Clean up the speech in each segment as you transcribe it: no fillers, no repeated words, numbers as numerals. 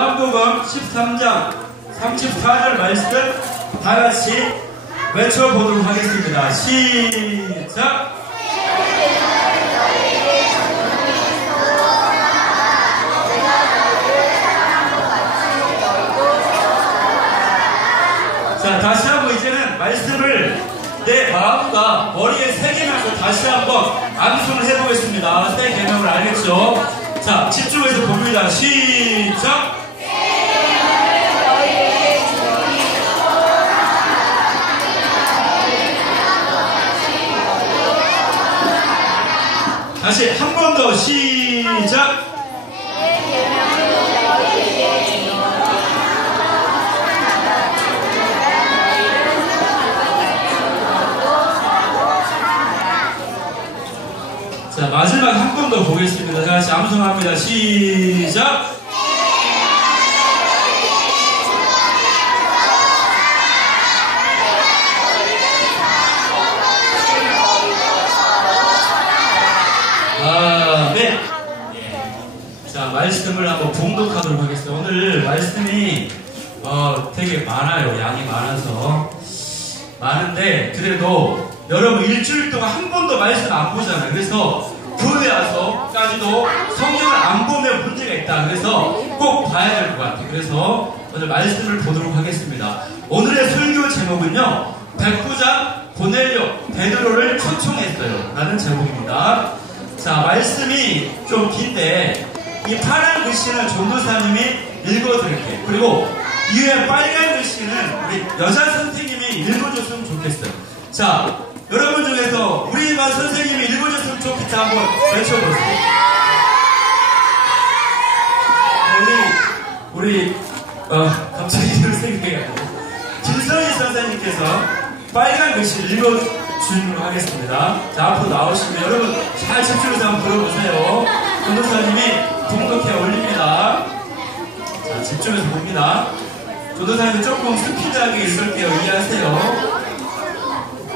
요한복음 13장 34절 말씀 다 같이 외쳐보도록 하겠습니다. 시작! 자, 다시 한번 이제는 말씀을 내 마음과 머리에 새기면서 다시 한번 암송을 해보겠습니다. 새 개념을 알겠죠? 자, 집중해서 봅니다. 시작! 다시 한 번 더 시작! 자, 마지막 한 번 더 보겠습니다. 다 같이 암송합니다. 시작! 네. 자, 말씀을 한번 봉독하도록 하겠습니다. 오늘 말씀이 되게 많아요. 양이 많아서 많은데 그래도 여러분 일주일 동안 한 번도 말씀 안 보잖아요. 그래서 교회 와서까지도 성경을 안 보면 문제가 있다. 그래서 꼭 봐야 될 것 같아요. 그래서 오늘 말씀을 보도록 하겠습니다. 오늘의 설교 제목은요, 백부장 고넬료 베드로를 초청했어요 라는 제목입니다. 자, 말씀이 좀 긴데 이 파란 글씨는 전도사님이 읽어드릴게요. 그리고 이후에 빨간 글씨는 우리 여자 선생님이 읽어줬으면 좋겠어요. 자, 여러분 중에서 우리 반 선생님이 읽어줬으면 좋겠다 한번 외쳐보세요. 우리 갑자기 이런 생각이 나요. 김선희 선생님께서 빨간 글씨 읽어주도록 하겠습니다. 자, 앞으로 나오시면 여러분 잘 집중해서 한번 들어보세요. 전도사님이 봉독해 올립니다. 자, 집중해서 봅니다. 전도사님이 조금 스피드하게 읽을게요. 이해하세요.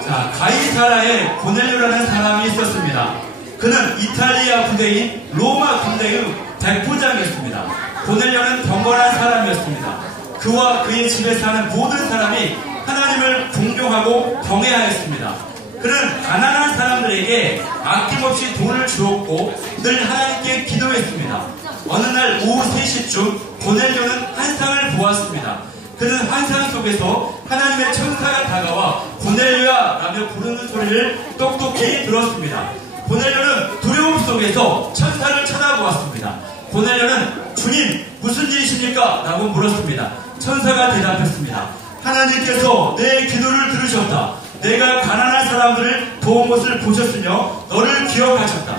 자, 가이사라에 고넬료라는 사람이 있었습니다. 그는 이탈리아 부대인 로마 군대의 백부장이었습니다. 고넬료는 경건한 사람이었습니다. 그와 그의 집에 사는 모든 사람이 하나님을 공경하고 경외하였습니다. 그는 가난한 사람들에게 아낌없이 돈을 주었고 늘 하나님께 기도했습니다. 어느 날 오후 3시쯤 고넬료는 환상을 보았습니다. 그는 환상 속에서 하나님의 천사가 다가와 고넬료야 라며 부르는 소리를 똑똑히 들었습니다. 고넬료는 두려움 속에서 천사를 쳐다보았습니다. 고넬료는 주님 무슨 일이십니까? 라고 물었습니다. 천사가 대답했습니다. 하나님께서 내 기도를 들으셨다. 내가 가난한 사람들을 도운 것을 보셨으며 너를 기억하셨다.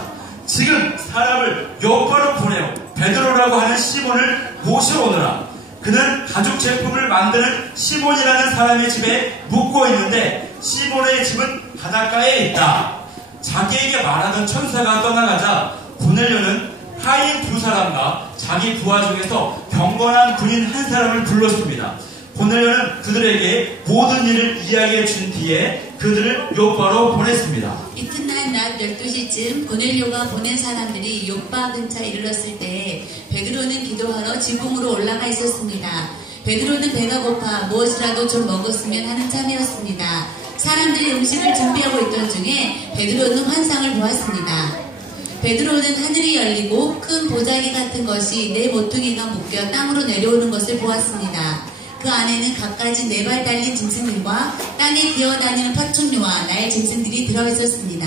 지금 사람을 요파로 보내어 베드로라고 하는 시몬을 모셔오너라. 그는 가죽 제품을 만드는 시몬이라는 사람의 집에 묵고 있는데 시몬의 집은 바닷가에 있다. 자기에게 말하던 천사가 떠나가자 고넬료는 하인 2사람과 자기 부하 중에서 경건한 군인 1사람을 불렀습니다. 고넬료는 그들에게 모든 일을 이야기해 준 뒤에 그들을 요파로 보냈습니다. 이튿날 낮 12시쯤 고넬료가 보낸 사람들이 요파 근처에 이르렀을 때 베드로는 기도하러 지붕으로 올라가 있었습니다. 베드로는 배가 고파 무엇이라도 좀 먹었으면 하는 참이었습니다. 사람들이 음식을 준비하고 있던 중에 베드로는 환상을 보았습니다. 베드로는 하늘이 열리고 큰 보자기 같은 것이 네 모퉁이가 묶여 땅으로 내려오는 것을 보았습니다. 그 안에는 갖가지 4발 달린 짐승들과 땅에 기어다니는 파충류와 날 짐승들이 들어있었습니다.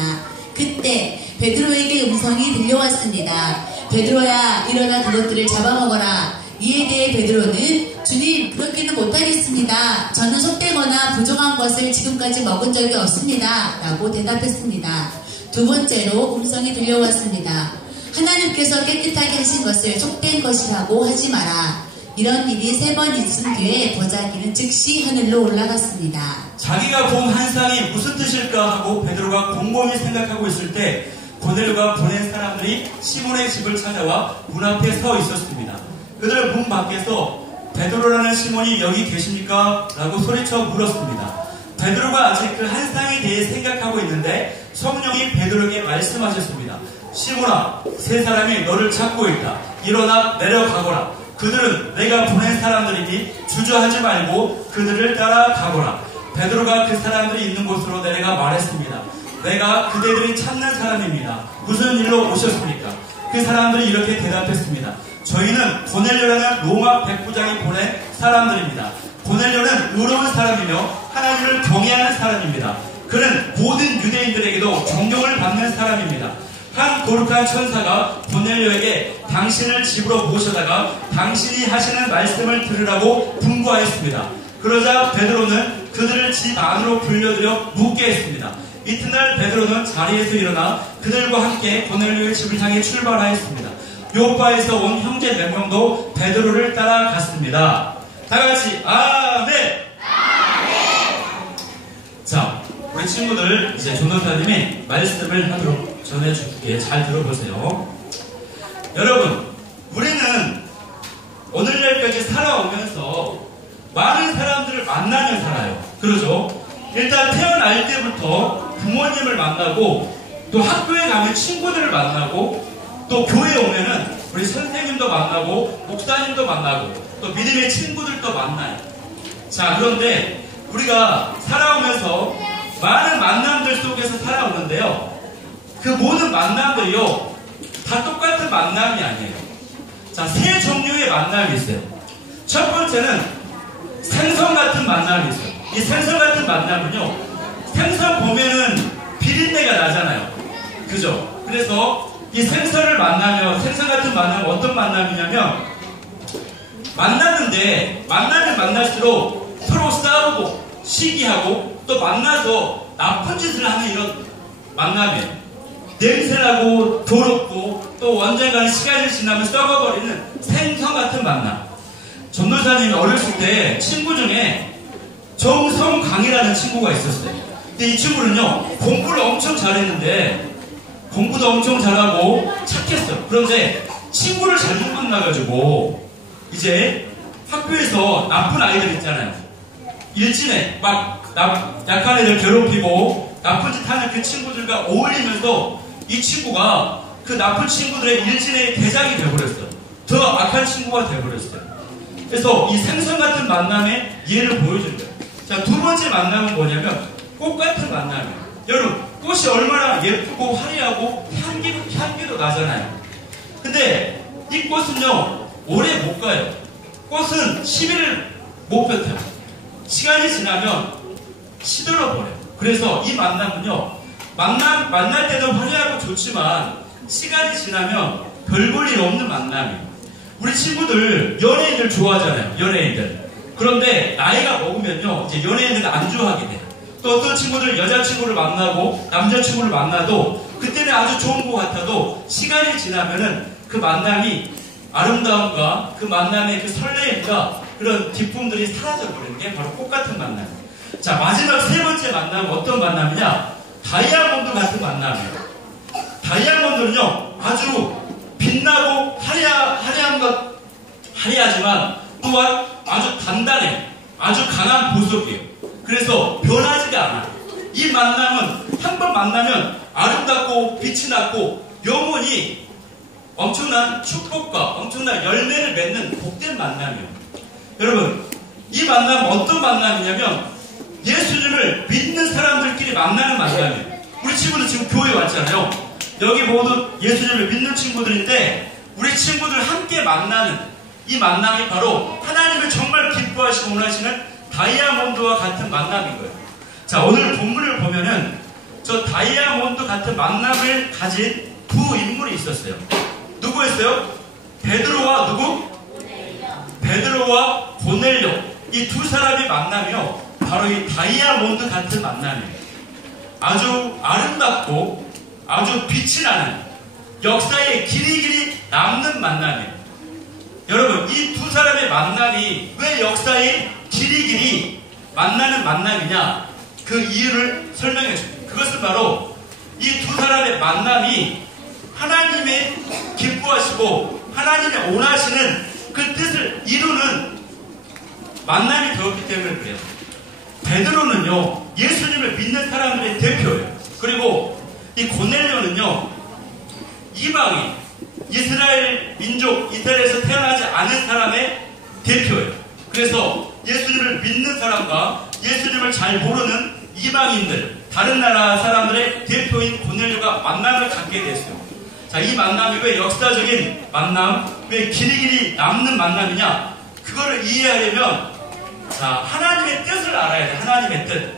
그때 베드로에게 음성이 들려왔습니다. 베드로야, 일어나 그것들을 잡아먹어라. 이에 대해 베드로는 주님, 그렇게는 못하겠습니다. 저는 속되거나 부족한 것을 지금까지 먹은 적이 없습니다. 라고 대답했습니다. 2번째로 음성이 들려왔습니다. 하나님께서 깨끗하게 하신 것을 속된 것이라고 하지 마라. 이런 일이 3번 있은 뒤에 보자기는 즉시 하늘로 올라갔습니다. 자기가 본 환상이 무슨 뜻일까 하고 베드로가 곰곰이 생각하고 있을 때 고넬료가 보낸 사람들이 시몬의 집을 찾아와 문 앞에 서 있었습니다. 그들은 문 밖에서 베드로라는 시몬이 여기 계십니까? 라고 소리쳐 물었습니다. 베드로가 아직 그 환상에 대해 생각하고 있는데 성령이 베드로에게 말씀하셨습니다. 시몬아, 3사람이 너를 찾고 있다. 일어나 내려가거라. 그들은 내가 보낸 사람들이니 주저하지 말고 그들을 따라가거라. 베드로가 그 사람들이 있는 곳으로 내려가 말했습니다. 내가 그대들이 찾는 사람입니다. 무슨 일로 오셨습니까? 그 사람들이 이렇게 대답했습니다. 저희는 고넬료라는 로마 백부장이 보낸 사람들입니다. 고넬료는 의로운 사람이며 하나님을 경외하는 사람입니다. 그는 모든 유대인들에게도 존경을 받는 사람입니다. 한 거룩한 천사가 고넬료에게 당신을 집으로 모셔다가 당신이 하시는 말씀을 들으라고 분부하였습니다. 그러자 베드로는 그들을 집 안으로 불려들여 묵게 했습니다. 이튿날 베드로는 자리에서 일어나 그들과 함께 고넬료의 집을 향해 출발하였습니다. 요파에서 온 형제 몇 명도 베드로를 따라갔습니다. 다같이 아멘! 자, 우리 친구들 이제 전도사님이 말씀을 하도록 전해줄게. 잘 들어보세요. 여러분, 우리는 오늘날까지 살아오면서 많은 사람들을 만나며 살아요. 그러죠? 일단 태어날 때부터 부모님을 만나고, 또 학교에 가면 친구들을 만나고, 또 교회에 오면은 우리 선생님도 만나고, 목사님도 만나고, 또 믿음의 친구들도 만나요. 자, 그런데 우리가 살아오면서 많은 만남들 속에서 살아오는데요, 그 모든 만남들이요 다 똑같은 만남이 아니에요. 자, 세 종류의 만남이 있어요. 첫 번째는 생선 같은 만남이 있어요. 이 생선 같은 만남은요, 생선 보면은 비린내가 나잖아요. 그죠? 그래서 이 생선을 만나면, 생선 같은 만남은 어떤 만남이냐면, 만났는데 만나면 만날수록 서로 싸우고 시기하고 또 만나서 나쁜 짓을 하는 이런 만남이에요. 냄새나고 더럽고 또 언젠가는 시간이 지나면 썩어버리는 생선 같은 만남. 전도사님이 어렸을 때 친구 중에 정성강이라는 친구가 있었어요. 근데 이 친구는요, 공부를 엄청 잘했는데, 공부도 엄청 잘하고 착했어요. 그런데 친구를 잘못 만나가지고 이제 학교에서 나쁜 아이들 있잖아요. 일진에 막 약한 애들 괴롭히고 나쁜 짓 하는 그 친구들과 어울리면서 이 친구가 그 나쁜 친구들의 일진의 대장이 되어버렸어요. 더 악한 친구가 되어버렸어요. 그래서 이 생선 같은 만남의 예를 보여준 거예요. 자, 두 번째 만남은 뭐냐면 꽃 같은 만남이에요. 여러분, 꽃이 얼마나 예쁘고 화려하고 향기도 나잖아요. 근데 이 꽃은요, 오래 못 가요. 꽃은 10일을 못 펴요. 시간이 지나면 시들어버려요. 그래서 이 만남은요, 만날 때도 화려하고 좋지만 시간이 지나면 별 볼 일 없는 만남이에요. 우리 친구들 연예인들 좋아하잖아요. 연예인들. 그런데 나이가 먹으면요, 이제 연예인들 안 좋아하게 돼요. 또 어떤 친구들 여자친구를 만나고 남자친구를 만나도 그때는 아주 좋은 것 같아도 시간이 지나면은 그 만남이 아름다움과 그 만남의 그 설레임과 그런 기쁨들이 사라져버리는 게 바로 꽃 같은 만남. 자, 마지막 세 번째 만남은 어떤 만남이냐? 다이아몬드 같은 만남이에요. 다이아몬드는요, 아주 빛나고 화려하지만 또한 아주 단단해, 아주 강한 보석이에요. 그래서 변하지가 않아. 이 만남은 한 번 만나면 아름답고 빛이 났고 영원히 엄청난 축복과 엄청난 열매를 맺는 복된 만남이에요. 여러분, 이 만남은 어떤 만남이냐면 예수님을 믿는 사람들끼리 만나는 만남이에요. 우리 친구들 지금 교회 왔잖아요. 여기 모두 예수님을 믿는 친구들인데 우리 친구들 함께 만나는 이 만남이 바로 하나님을 정말 기뻐하시고 원하시는 다이아몬드와 같은 만남인 거예요. 자, 오늘 본문을 보면은 저 다이아몬드 같은 만남을 가진 두 인물이 있었어요. 누구였어요? 베드로와 누구? 베드로와 고넬료. 이 두 사람의 만남이요, 바로 이 다이아몬드 같은 만남이에요. 아주 아름답고 아주 빛이 나는 역사에 길이길이 남는 만남이에요. 여러분, 이 두 사람의 만남이 왜 역사에 길이길이 만나는 만남이냐? 그 이유를 설명해 줍니다. 그것은 바로 이 두 사람의 만남이 하나님의 기뻐하시고 하나님의 원하시는 그 뜻을 이루는 만남이 되었기 때문에 그래요. 베드로는요, 예수님을 믿는 사람들의 대표예요. 그리고 이 고넬료는요, 이방인, 이스라엘 민족, 이스라엘에서 태어나지 않은 사람의 대표예요. 그래서 예수님을 믿는 사람과 예수님을 잘 모르는 이방인들, 다른 나라 사람들의 대표인 고넬료가 만남을 갖게 됐어요. 자, 이 만남이 왜 역사적인 만남, 왜 길이길이 남는 만남이냐? 그거를 이해하려면, 자, 하나님의 뜻을 알아야 돼. 하나님의 뜻.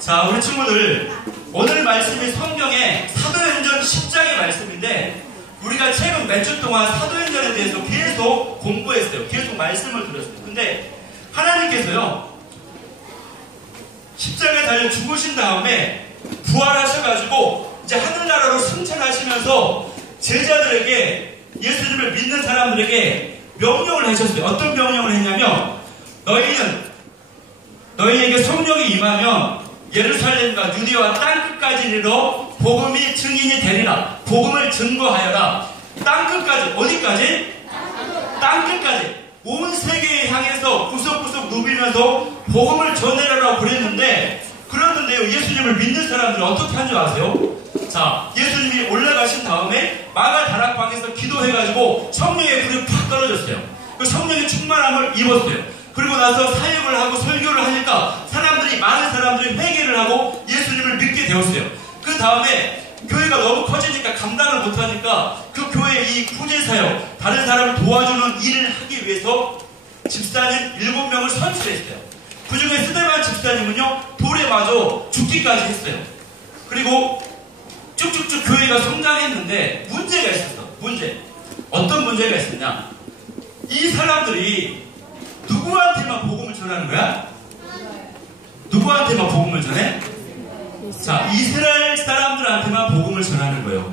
자, 우리 친구들, 오늘 말씀이 성경의 사도행전 10장의 말씀인데, 우리가 최근 몇 주 동안 사도행전에 대해서 계속 공부했어요. 계속 말씀을 들었어요. 근데 하나님께서요, 십자가에 달려 죽으신 다음에 부활하셔가지고 이제 하늘나라로 승천하시면서 제자들에게, 예수님을 믿는 사람들에게 명령을 하셨어요. 어떤 명령을 했냐면, 너희에게 성령이 임하면 예루살렘과 유대와 땅끝까지 이르러 복음이 증인이 되리라. 복음을 증거하여라. 땅끝까지. 어디까지? 땅끝까지. 온 세계에 향해서 구석구석 누비면서 복음을 전해라라고 그랬는데요, 예수님을 믿는 사람들은 어떻게 한 줄 아세요? 자, 예수님이 올라가신 다음에 마가 다락방에서 기도해가지고 성령의 불이 팍 떨어졌어요. 그 성령의 충만함을 입었어요. 그리고 나서 사역을 하고 설교를 하니까 많은 사람들이 회개를 하고 예수님을 믿게 되었어요. 그 다음에 교회가 너무 커지니까 감당을 못하니까 그 교회의 이 구제사역, 다른 사람을 도와주는 일을 하기 위해서 집사님 7명을 선출했어요. 그 중에 스데반 집사님은요, 돌에 맞아 죽기까지 했어요. 그리고 쭉쭉쭉 교회가 성장했는데 문제가 있었어. 어떤 문제가 있었냐? 이 사람들이 누구한테만 복음을 전하는 거야? 누구한테만 복음을 전해? 자, 이스라엘 사람들한테만 복음을 전하는 거예요.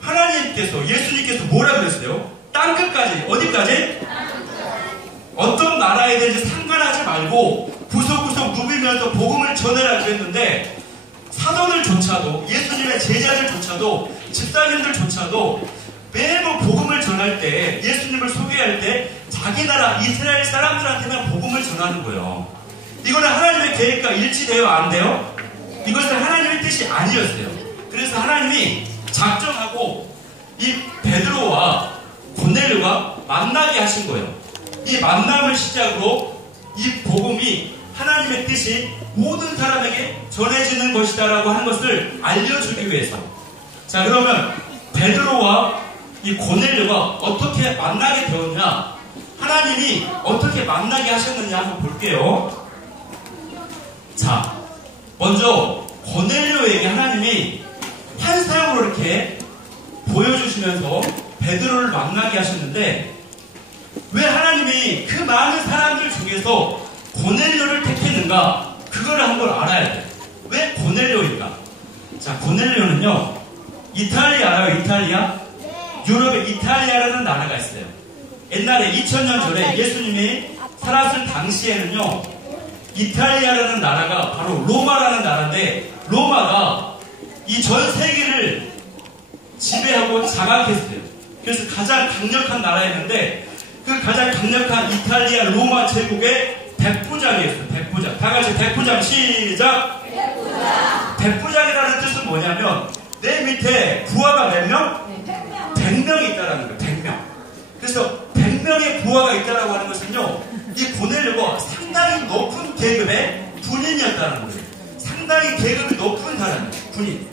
하나님께서, 예수님께서 뭐라 그랬어요? 땅끝까지. 어디까지? 어떤 나라에든지 상관하지 말고 구석구석 누비면서 복음을 전해라 그랬는데, 사도들조차도, 예수님의 제자들조차도, 집사님들조차도 매번 복음을 전할 때, 예수님을 소개할 때 자기 나라 이스라엘 사람들한테만 복음을 전하는 거예요. 이거는 하나님의 계획과 일치돼요? 안 돼요? 이것은 하나님의 뜻이 아니었어요. 그래서 하나님이 작정하고 이 베드로와 고넬료가 만나게 하신 거예요. 이 만남을 시작으로 이 복음이 하나님의 뜻이 모든 사람에게 전해지는 것이다라고 하는 것을 알려주기 위해서. 자, 그러면 베드로와 이 고넬료가 어떻게 만나게 되었냐? 하나님이 어떻게 만나게 하셨느냐 한번 볼게요. 자, 먼저 고넬료에게 하나님이 환상으로 이렇게 보여주시면서 베드로를 만나게 하셨는데, 왜 하나님이 그 많은 사람들 중에서 고넬료를 택했는가? 그거를 한번 알아야 돼. 왜 고넬료일까? 자, 고넬료는요, 이탈리아 알아요? 이탈리아? 유럽에 이탈리아라는 나라가 있어요. 옛날에 2000년 전에 예수님이 살았을 당시에는요, 이탈리아라는 나라가 바로 로마라는 나라인데, 로마가 이 전 세계를 지배하고 장악했어요. 그래서 가장 강력한 나라였는데, 그 가장 강력한 이탈리아 로마 제국의 백부장이었어요. 백부장. 다 같이 백부장 시작! 백부장이라는 뜻은 뭐냐면, 내 밑에 부하가 몇 명? 100명이 있다라는 거예요. 100명. 그래서 100명의 부하가 있다라고 하는 것은요, 이 고넬료가 상당히 높은 계급의 군인이었다는 거예요. 상당히 계급이 높은 사람이에요. 군인.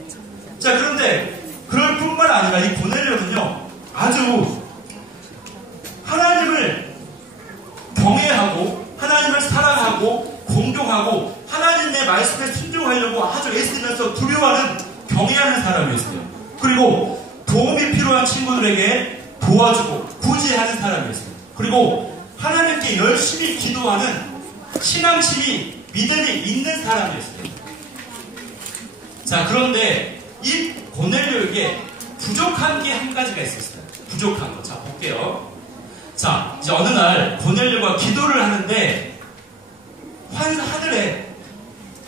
자, 그런데 그럴 뿐만 아니라 이 고넬료는요, 아주 하나님을 경외하고 하나님을 사랑하고 공경하고 하나님의 말씀에 순종하려고 아주 애쓰면서 두려워하는, 경외하는 사람이었어요. 그리고 도움이 필요한 친구들에게 도와주고 구제하는 사람이었어요. 그리고 하나님께 열심히 기도하는 신앙심이, 믿음이 있는 사람이었어요. 자, 그런데 이 고넬료에게 부족한 게 한 가지가 있었어요. 부족한 거. 자, 볼게요. 자, 이제 어느 날 고넬료가 기도를 하는데 하늘에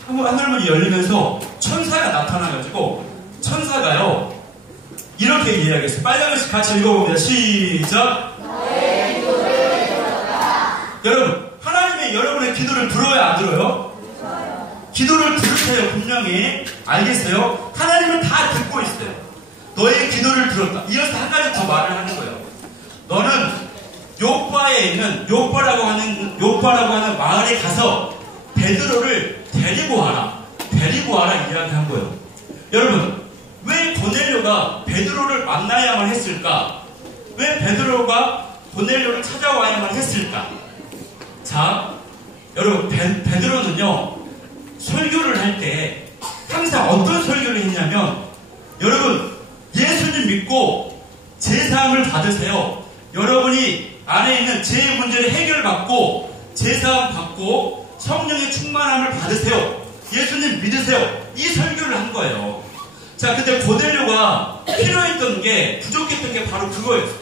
하늘문이 열리면서 천사가 나타나가지고, 천사가요 이렇게 이야기했어요. 빨간 글씨 같이 읽어봅니다. 시작. 여러분, 하나님이 여러분의 기도를 들어요, 안 들어요? 기도를 들을 테요, 분명히. 알겠어요? 하나님은 다 듣고 있어요. 너의 기도를 들었다. 이어서 한 가지 더 말을 하는 거예요. 너는 요빠에 있는 요빠라고 하는 마을에 가서 베드로를 데리고 와라 이야기한 거예요. 여러분, 왜 고넬료가 베드로를 만나야만 했을까? 왜 베드로가 고넬료를 찾아와야만 했을까? 자, 여러분, 베드로는요 설교를 할 때 항상 어떤 설교를 했냐면, 여러분, 예수님 믿고 제사함을 받으세요. 여러분이 안에 있는 죄의 문제를 해결받고 제사함 받고 성령의 충만함을 받으세요. 예수님 믿으세요. 이 설교를 한 거예요. 자, 근데 고넬료가 필요했던 게, 부족했던 게 바로 그거였어요.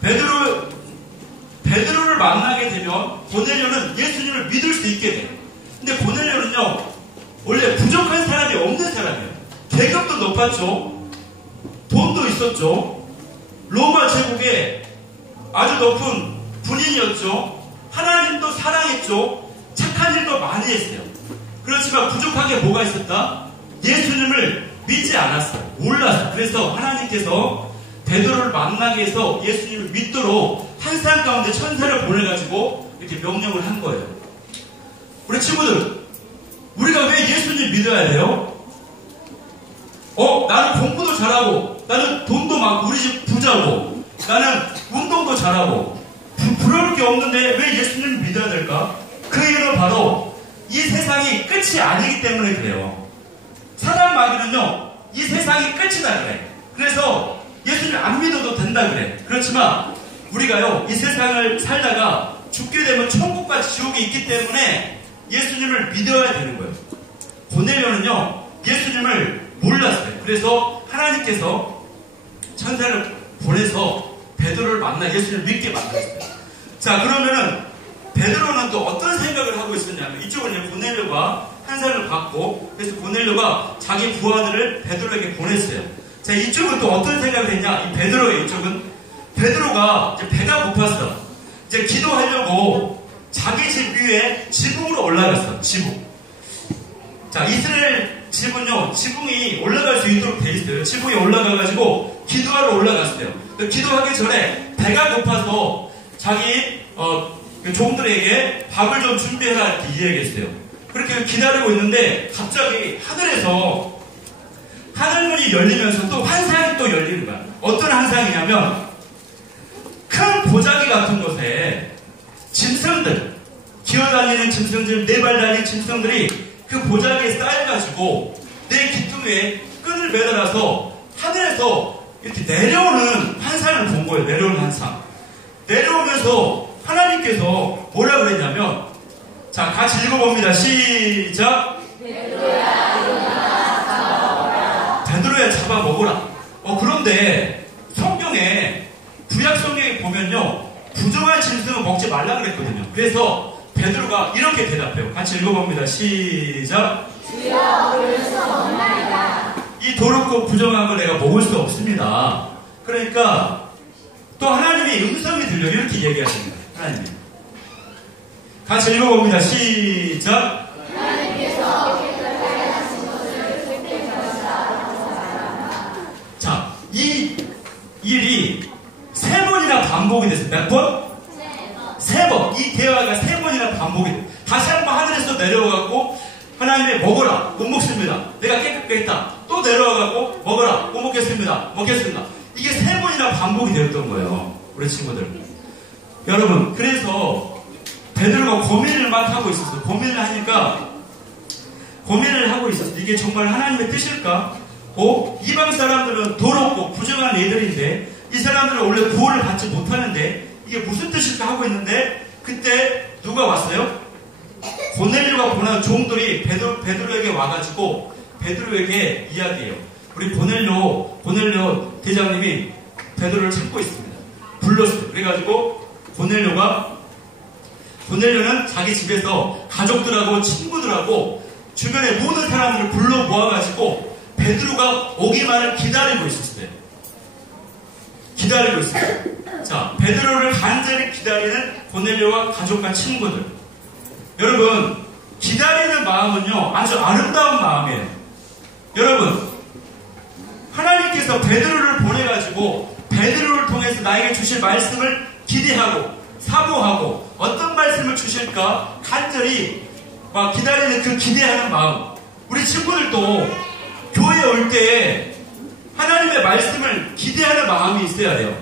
베드로를 만나게 되면 고넬료는 예수님을 믿을 수 있게 돼요. 근데 고넬료는요 원래 부족한 사람이 없는 사람이에요. 계급도 높았죠. 돈도 있었죠. 로마 제국의 아주 높은 군인이었죠. 하나님도 사랑했죠. 착한 일도 많이 했어요. 그렇지만 부족한 게 뭐가 있었다? 예수님을 믿지 않았어요. 몰랐어요. 그래서 하나님께서 베드로를 만나게 해서 예수님을 믿도록 한 사람 가운데 천사를 보내가지고 이렇게 명령을 한 거예요. 우리 친구들, 우리가 왜 예수님 믿어야 돼요? 나는 공부도 잘하고, 나는 돈도 많고, 우리 집 부자고, 나는 운동도 잘하고, 부러울 게 없는데 왜 예수님을 믿어야 될까? 그 이유는 바로 이 세상이 끝이 아니기 때문에 그래요. 사람 마귀는요, 이 세상이 끝이다 그래. 그래서 예수님 안 믿어도 된다 그래. 그렇지만 우리가요, 이 세상을 살다가 죽게 되면 천국과 지옥이 있기 때문에 예수님을 믿어야 되는 거예요. 고넬료는요, 예수님을 몰랐어요. 그래서 하나님께서 천사를 보내서 베드로를 만나 예수님을 믿게 만들었어요. 자, 그러면은 베드로는 또 어떤 생각을 하고 있었냐면, 이쪽은 고넬료가 한사를 받고, 그래서 고넬료가 자기 부하들을 베드로에게 보냈어요. 자, 이쪽은 또 어떤 생각을 했냐? 이 베드로의 이쪽은, 베드로가 이제 배가 고팠어. 이제 기도하려고 자기 집 위에 지붕으로 올라갔어. 지붕. 자, 이스라엘 지붕은요, 지붕이 올라갈 수 있도록 돼 있어요. 지붕에 올라가가지고 기도하러 올라갔어요. 기도하기 전에 배가 고파서 자기 종들에게 밥을 좀 준비해라 이렇게 이야기했어요. 그렇게 기다리고 있는데 갑자기 하늘에서 하늘문이 열리면서 또 환상이 또 열리는 거야. 어떤 환상이냐면, 큰 보자기 같은 곳에 짐승들, 기어다니는 짐승들, 네 발 달린 짐승들이 그 보자기에 쌓여가지고 내 기둥에 끈을 매달아서 하늘에서 이렇게 내려오는 환상을 본 거예요. 내려오는 환상. 내려오면서 하나님께서 뭐라 그랬냐면, 자, 같이 읽어봅니다. 시작. 베드로야 잡아먹어라. 그런데 성경에, 구약 성경에 보면요, 부정한 짐승은 먹지 말라 그랬거든요. 그래서 베드로가 이렇게 대답해요. 같이 읽어봅니다. 시작. 이 더럽고 부정한 걸 내가 먹을 수 없습니다. 그러니까 또 하나님의 음성이 들려요. 이렇게 얘기하십니다. 하나님이. 같이 읽어봅니다. 시작. 자, 이 일이 3번이나 반복이 됐어요. 몇 번? 3번. 이 대화가 3번이나 반복이 돼요. 다시 한번 하늘에서 내려와갖고 하나님이 먹어라. 못 먹습니다. 내가 깨끗게 했다. 또 내려와갖고 먹어라. 못 먹겠습니다. 먹겠습니다. 이게 3번이나 반복이 되었던 거예요. 우리 친구들. 여러분, 그래서 베드로가 고민을 막 하고 있었어요. 고민을 하고 있었어요. 이게 정말 하나님의 뜻일까? 이방 사람들은 더럽고 부정한 애들인데 이 사람들은 원래 구원을 받지 못하는데 이게 무슨 뜻일까 하고 있는데, 그때 누가 왔어요? 고넬료가 보낸 종들이 베드로에게 와가지고 베드로에게 이야기해요. 우리 고넬료 대장님이 베드로를 찾고 있습니다. 불렀어요. 그래가지고 고넬료는 자기 집에서 가족들하고 친구들하고 주변의 모든 사람들을 불러 모아가지고 베드로가 오기만을 기다리고 있었어요. 자, 베드로를 간절히 기다리는 고넬료와 가족과 친구들. 여러분, 기다리는 마음은요, 아주 아름다운 마음이에요. 여러분, 하나님께서 베드로를 보내가지고 베드로를 통해서 나에게 주실 말씀을 기대하고 사모하고 어떤 말씀을 주실까 간절히 막 기다리는 그 기대하는 마음. 우리 친구들도 교회에 올 때 하나님의 말씀을 기대하는 마음이 있어야 돼요.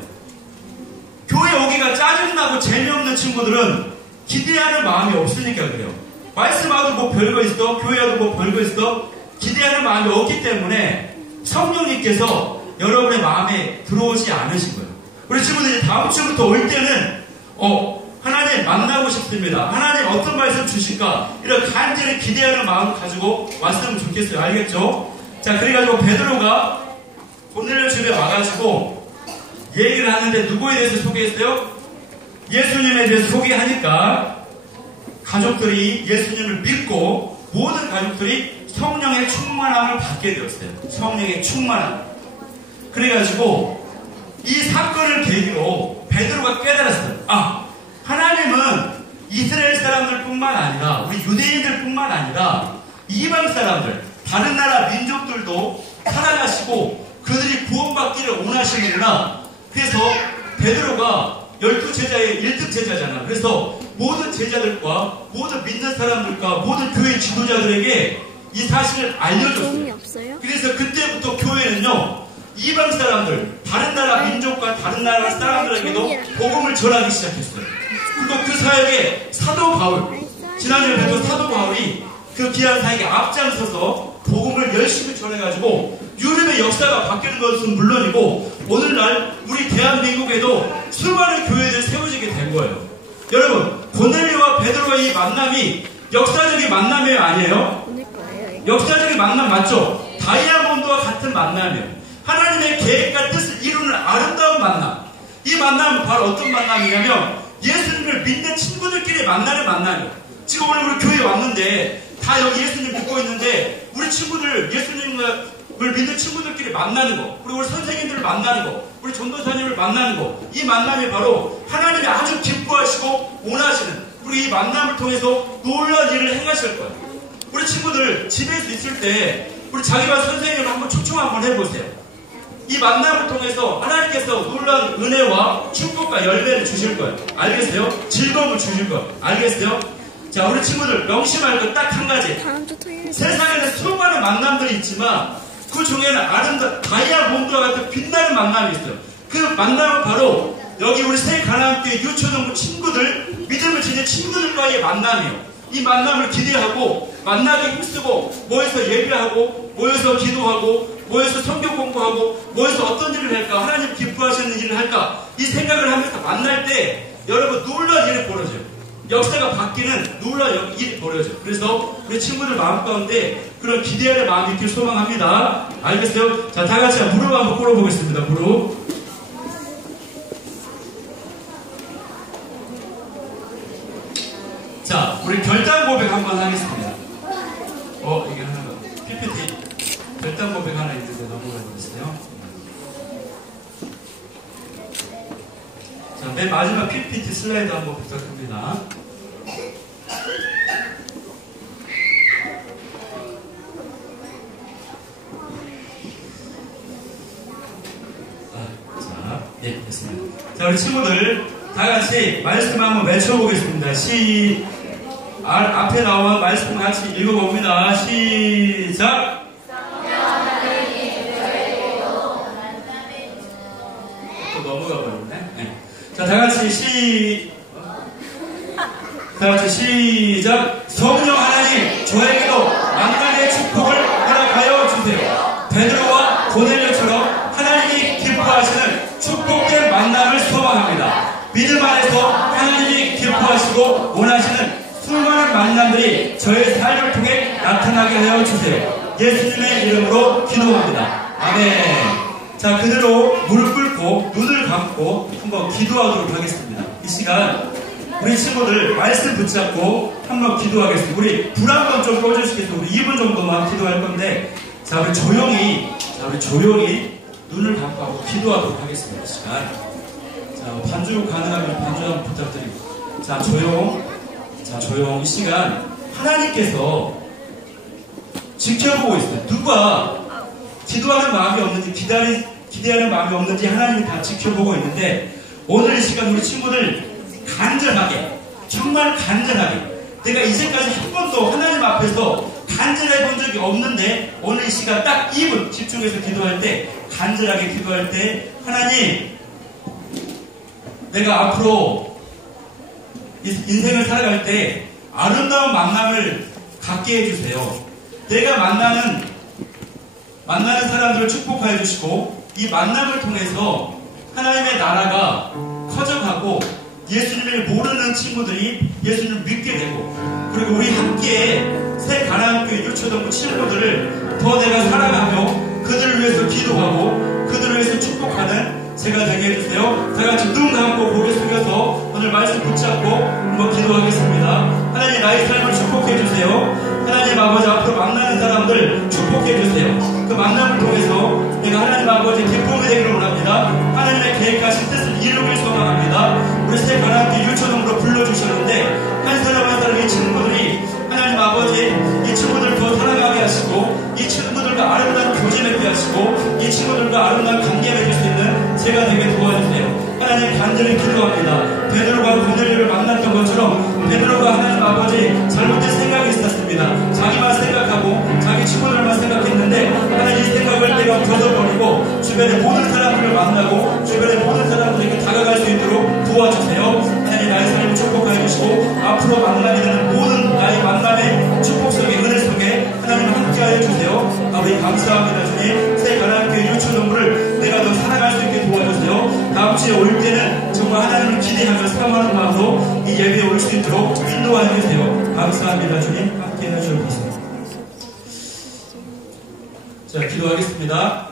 교회 오기가 짜증나고 재미없는 친구들은 기대하는 마음이 없으니까 그래요. 말씀하고 뭐 별거 있어, 교회하고 뭐 별거 있어, 기대하는 마음이 없기 때문에 성령님께서 여러분의 마음에 들어오지 않으신 거예요. 우리 친구들이 다음 주부터 올 때는 하나님 만나고 싶습니다. 하나님 어떤 말씀 주실까? 이런 간절히 기대하는 마음 가지고 왔으면 좋겠어요. 알겠죠? 자, 그래가지고 베드로가 고넬료 집에 와가지고 얘기를 하는데 누구에 대해서 소개했어요? 예수님에 대해서 소개하니까 가족들이 예수님을 믿고 모든 가족들이 성령의 충만함을 받게 되었어요. 성령의 충만함. 그래가지고 이 사건을 계기로 베드로가 깨달았어요. 하나님은 이스라엘 사람들 뿐만 아니라 우리 유대인들 뿐만 아니라 이방 사람들, 다른 나라 민족들도 사랑하시고 그들이 구원받기를 원하시는구나. 그래서 베드로가 12제자의 1등 제자잖아. 그래서 모든 제자들과 모든 믿는 사람들과 모든 교회 지도자들에게 이 사실을 알려줬어요. 그래서 그때부터 교회는요, 이방 사람들, 다른 나라 민족과 다른 나라 사람들에게도 복음을 전하기 시작했어요. 그리고 그 사역에 사도 바울, 지난주에 뵀던 사도 바울이 그 귀한 사역에 앞장서서 복음을 열심히 전해가지고 유럽의 역사가 바뀌는 것은 물론이고 오늘날 우리 대한민국에도 수많은 교회들이 세워지게 된 거예요. 여러분, 고넬료와 베드로의 이 만남이 역사적인 만남이에요, 아니에요? 역사적인 만남 맞죠? 다이아몬드와 같은 만남이에요. 하나님의 계획과 뜻을 이루는 아름다운 만남. 이 만남은 바로 어떤 만남이냐면 예수님을 믿는 친구들끼리 만나는 만남이에요. 지금 오늘 우리 교회에 왔는데 다 여기 예수님 믿고 있는데 우리 친구들, 예수님을 믿는 친구들끼리 만나는 거, 그리고 우리 선생님들을 만나는 거, 우리 전도사님을 만나는 거, 이 만남이 바로 하나님이 아주 기뻐하시고 원하시는, 그리고 이 만남을 통해서 놀라운 일을 행하실 거예요. 우리 친구들 집에서 있을 때 우리 자기반 선생님을 한번 초청 한번 해보세요. 이 만남을 통해서 하나님께서 놀라운 은혜와 축복과 열매를 주실 거예요. 알겠어요? 즐거움을 주실 거예요. 알겠어요? 자, 우리 친구들 명심할 것 딱 한 가지. 세상에는 수많은 만남들이 있지만 그 중에는 아름다운 다이아몬드와 같은 빛나는 만남이 있어요. 그 만남은 바로 여기 우리 새 가나안교회 유초등부 친구들, 믿음을 지닌 친구들과의 만남이에요. 이 만남을 기대하고 만나기 힘쓰고 모여서 예배하고 모여서 기도하고 모여서 성경 공부하고 모여서 어떤 일을 할까, 하나님 기뻐하시는 일을 할까, 이 생각을 하면서 만날 때 여러분 놀라운 일이 벌어져요. 역사가 바뀌는 놀라운 일이 벌어져요. 그래서 우리 친구들 마음 가운데 그런 기대하는 마음이 있길 소망합니다. 알겠어요? 자, 다 같이 무릎 한번 꿇어보겠습니다. 무릎. 자, 우리 결단 고백 한번 하겠습니다. 이게 하나가 PPT 결단 고백 하나 있는데 넘어가 주세요. 자, 맨 마지막 PPT 슬라이드 한번 부탁드립니다. 네, 됐습니다. 자, 우리 친구들 다 같이 말씀 한번 외쳐보겠습니다. 앞에 나온 말씀 같이 읽어봅니다. 시작! 또 넘어가 버렸네. 네. 자, 다 같이 시작! 성령 하나님, 저에게도 만남의 축복을 허락하여 주세요. 베드로와 고넬료처럼 하나님이 기뻐하시는 축복된 만남을 소망합니다. 믿음 안에서 하나님이 기뻐하시고 원하시는 수많은 만남들이 저의 삶을 통해 나타나게 하여 주세요. 예수님의 이름으로 기도합니다. 아멘. 자, 그대로 무릎 꿇고 눈을 감고 한번 기도하도록 하겠습니다. 이 시간 우리 친구들 말씀 붙잡고 한번 기도하겠습니다. 우리 불 한번 좀 꺼주시겠어요? 우리 2분 정도만 기도할 건데, 자, 우리 조용히 눈을 감고 한번 기도하도록 하겠습니다. 이 시간. 자, 반주 가능하면 반주 한번 부탁드리고. 자, 조용. 이 시간 하나님께서 지켜보고 있어요. 누가 기도하는 마음이 없는지 기대하는 마음이 없는지 하나님이 다 지켜보고 있는데, 오늘 이 시간 우리 친구들 간절하게, 정말 간절하게, 내가 이제까지 한 번도 하나님 앞에서 간절해 본 적이 없는데 오늘 이 시간 딱 2분 집중해서 기도할 때, 간절하게 기도할 때, 하나님, 내가 앞으로 인생을 살아갈 때 아름다운 만남을 갖게 해주세요. 내가 만나는 사람들을 축복하여 주시고, 이 만남을 통해서 하나님의 나라가 커져가고 예수님을 모르는 친구들이 예수님을 믿게 되고, 그리고 우리 함께 새 가나안교회 유초동부 친구들을 더 내가 사랑하며 그들을 위해서 기도하고 그들을 위해서 축복하는 제가 되게 해주세요. 다 같이 눈 감고 고개 숙여서 오늘 말씀 붙잡고 한번 기도하겠습니다. 하나님, 나의 삶을 축복해 주세요. 하나님 아버지, 앞으로 만나는 사람들 축복해 주세요. 그 만남을 통해서 내가 하나님 아버지 기쁨이 되기를 원합니다. 하나님의 계획하신 뜻을 이루길 소망합니다. 우리 새 가나안교회 유초동으로 불러주셨는데 한 사람 한 사람 이 친구들이 하나님 아버지 이 친구들을 더 사랑하게 하시고, 이 친구들과 아름다운 교제 맺게 하시고, 이 친구들과 아름다운 관계 맺을 수 있는 제가 되게 도와주세요. 하나님, 간절히 기도합니다. 베드로가 고넬료를 만났던 것처럼 베드로가 하나님 아버지 잘못된 생각이 있었습니다. 자기만 생각하고 자기 친구들만 생각했는데 하나님, 이 생각을 내가 벗어버리고 주변의 모든 사람들을 만나고 주변의 모든 사람들에게 다가갈 수 있도록 도와주세요. 하나님, 나의 삶을 축복하여 주시고 앞으로 만나게 되는 모든 나의 만남의 축복 속에, 은혜 속에 하나님 함께하여 주세요. 아버지, 감사합니다. 주님, 새 가나안교회 유초동부를 내가 더 살아갈 수 있게 도와주세요. 다음 주에 올 때는 정말 하나님을 기대하며 사모하는 마음으로 이 예배에 올 수 있도록 인도하여 주세요. 감사합니다. 주님, 함께해 주옵소서. 자, 기도하겠습니다.